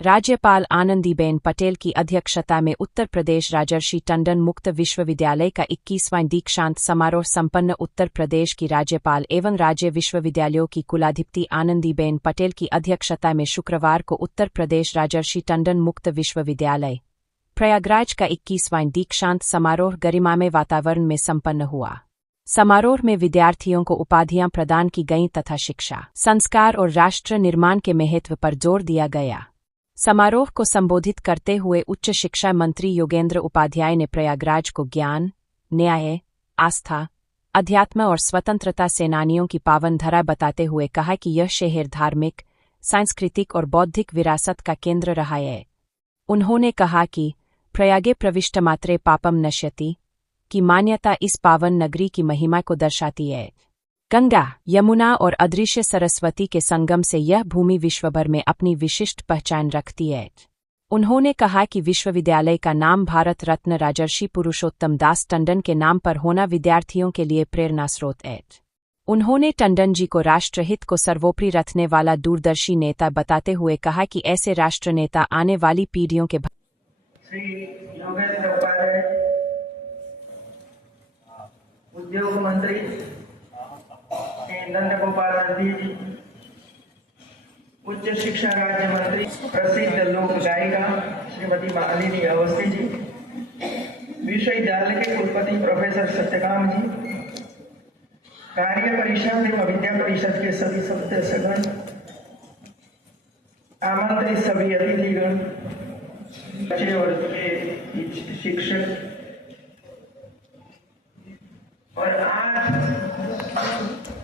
राज्यपाल आनंदीबेन पटेल की अध्यक्षता में उत्तर प्रदेश राजर्षि टंडन मुक्त विश्वविद्यालय का 21वां दीक्षांत समारोह संपन्न। उत्तर प्रदेश की राज्यपाल एवं राज्य विश्वविद्यालयों की कुलाधिपति आनंदीबेन पटेल की अध्यक्षता में शुक्रवार को उत्तर प्रदेश राजर्षि टंडन मुक्त विश्वविद्यालय प्रयागराज का 21वां दीक्षांत समारोह गरिमामय वातावरण में संपन्न हुआ। समारोह में विद्यार्थियों को उपाधियां प्रदान की गईं तथा शिक्षा, संस्कार और राष्ट्र निर्माण के महत्व पर जोर दिया गया। समारोह को संबोधित करते हुए उच्च शिक्षा मंत्री योगेंद्र उपाध्याय ने प्रयागराज को ज्ञान, न्याय, आस्था, अध्यात्म और स्वतंत्रता सेनानियों की पावन धरा बताते हुए कहा कि यह शहर धार्मिक, सांस्कृतिक और बौद्धिक विरासत का केंद्र रहा है। उन्होंने कहा कि प्रयागे प्रविष्टमात्रे पापम नश्यति की मान्यता इस पावन नगरी की महिमा को दर्शाती है। गंगा, यमुना और अदृश्य सरस्वती के संगम से यह भूमि विश्वभर में अपनी विशिष्ट पहचान रखती है। उन्होंने कहा कि विश्वविद्यालय का नाम भारत रत्न राजर्षि पुरुषोत्तम दास टंडन के नाम पर होना विद्यार्थियों के लिए प्रेरणा स्रोत है। उन्होंने टंडन जी को राष्ट्रहित को सर्वोपरि रखने वाला दूरदर्शी नेता बताते हुए कहा कि ऐसे राष्ट्र नेता आने वाली पीढ़ियों के उद्योग मंत्री नंदगोपाल नंदी जी, उच्च शिक्षा राज्य मंत्री प्रसिद्ध लोक गायिका श्रीमती मालिनी अवस्थी जी, विश्वविद्यालय के कुलपति प्रोफेसर सत्यकाम जी, कार्य परिषद एवं विद्या परिषद के सभी सदस्यगण, आमंत्रित सभी अतिथिगण, बच्चे और शिक्षक, और आज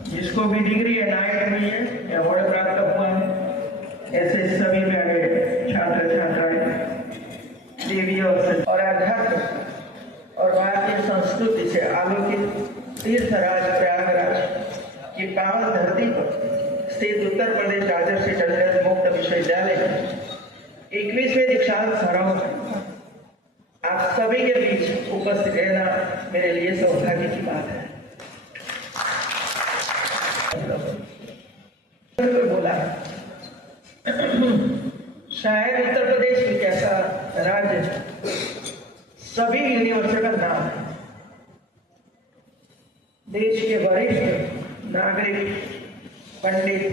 जिसको भी डिग्री एनायत हुई है या अवार्ड प्राप्त हुआ है, ऐसे सभी प्यारे छात्र छात्राएं देवी और आध्यात्म और भारतीय संस्कृति से आलोकित तीर्थराज प्रयागराज की पावन धरती पर स्थित उत्तर प्रदेश राजर्षि टंडन मुक्त विश्वविद्यालय 21वें दीक्षांत समारोह में आप सभी के बीच उपस्थित रहना मेरे लिए सौभाग्य की बात है। बोला शायद उत्तर प्रदेश एक ऐसा राज्य सभी यूनिवर्सिटी का नाम है। देश के वरिष्ठ नागरिक, पंडित,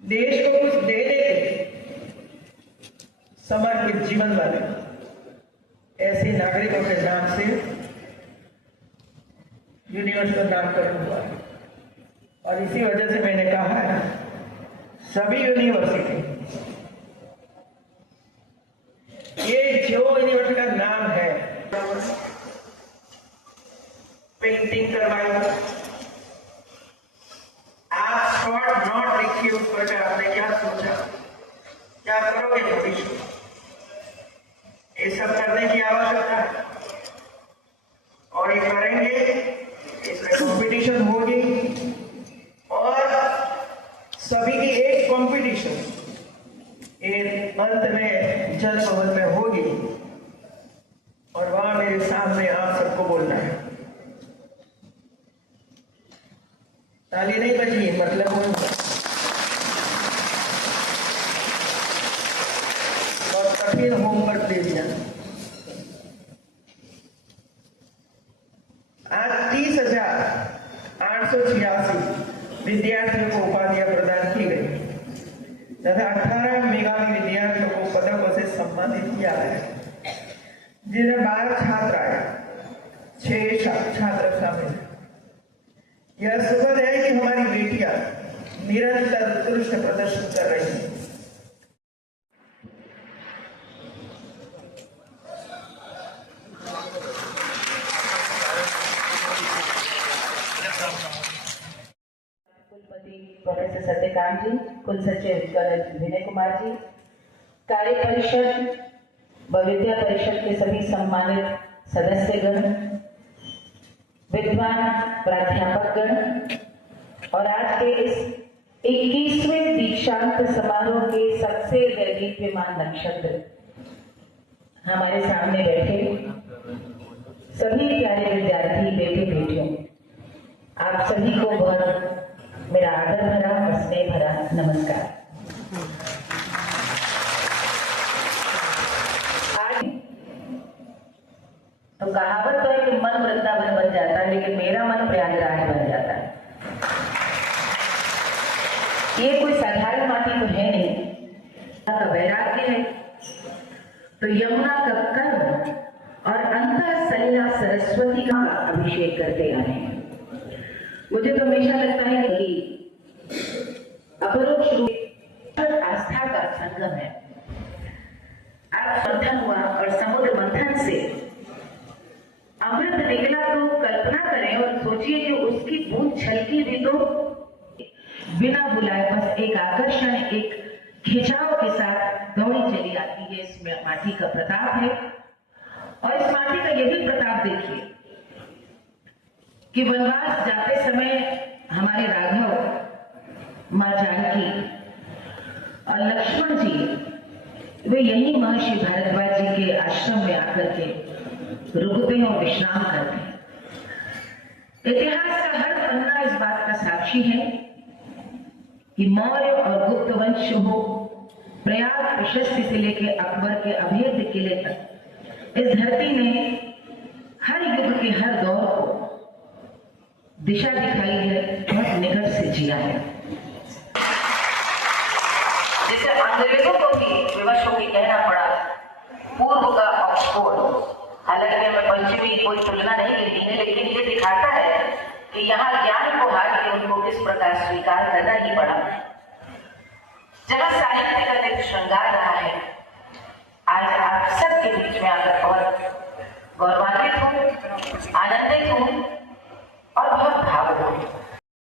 देश को कुछ देने के समर्पित जीवन वाले ऐसे नागरिकों के नाम से यूनिवर्सिटी का नामकरण हुआ है। और इसी वजह से मैंने कहा है सभी यूनिवर्सिटी, ये जो यूनिवर्सिटी का नाम है, पेंटिंग करवाई, आप शॉर्ट नोट लिखिए उस पर आपने क्या सोचा, क्या करोगे भविष्य में, ये सब करने की आवश्यकता है और ये करेंगे। इसमें कंपटीशन होगी और सभी की एक कंपटीशन अंत में जल भवन में होगी और वहां मेरे सामने आप सबको बोलना है। ताली नहीं बजी, मतलब बहुत कठिन होमवर्क दे दिया। आज 30,886 विद्यार्थियों को उपाधियां प्रदान की गई तथा 18 मेधावी विद्यार्थियों को पदकों से सम्मानित किया है, जिन्हें 12 छात्र आए, 6 छात्र शामिल हैं। यह सुखद है कि हमारी बेटियां निरंतर उत्कृष्ट प्रदर्शन कर रही हैं। प्रोफेसर सत्यकाम जी, कुल सचिव विनय कुमार जी, कार्य परिषद व विद्या परिषद के सभी सम्मानित सदस्यगण, विद्वान प्राध्यापकगण और आज के इस 21वें दीक्षांत समारोह के सबसे दैदीप्यमान नक्षत्र हमारे सामने बैठे सभी प्यारे विद्यार्थी बेटे बेटियों, आप सभी को बहुत मेरा आदर भरा और स्नेह भरा नमस्कार। तो कहावत तो है कि मन वृंदावन बन जाता है, लेकिन मेरा मन प्रयागराज बन जाता है। ये कोई साधारण माटी तो है नहीं, का वैराग्य है। तो यमुना का कर्म और अंतर सलिला सरस्वती का अभिषेक करते आए हैं। मुझे तो हमेशा लगता है कि अपरोक्ष रूप आस्था का संगम है। आप मंथन हुआ और समुद्र मंथन से अमृत निकला, तो कल्पना करें और सोचिए कि उसकी बूंद छलकी भी तो बिना बुलाए बस एक आकर्षण, एक खिंचाव के साथ दौड़ी चली आती है। इसमें माटी का प्रताप है। और इस माटी का ये भी प्रताप देखिए कि वनवास जाते समय हमारे राघव, मां जानकी और लक्ष्मण जी वे यही महर्षि भारद्वाज जी के आश्रम में आकर के रुकते हैं और विश्राम करते हैं। इतिहास का हर पन्ना इस बात का साक्षी है कि मौर्य और गुप्त वंश हो, प्रयाग प्रशस्ति से लेकर अकबर के अभेद्य किले तक, इस धरती ने हर युग के हर दौर को दिशा दिखाई है, बहुत निकट से जिया है। जिसे अंग्रेजों को भी विवश होकर कहना पड़ा पूर्व का ऑक्सफोर्ड। हालांकि हमें पंचमी कोई तुलना नहीं करनी है, लेकिन ये दिखाता है कि यहाँ ज्ञान को हार के उनको किस प्रकार स्वीकार करना ही पड़ा। जहाँ साहित्य का नित्य श्रृंगार रहा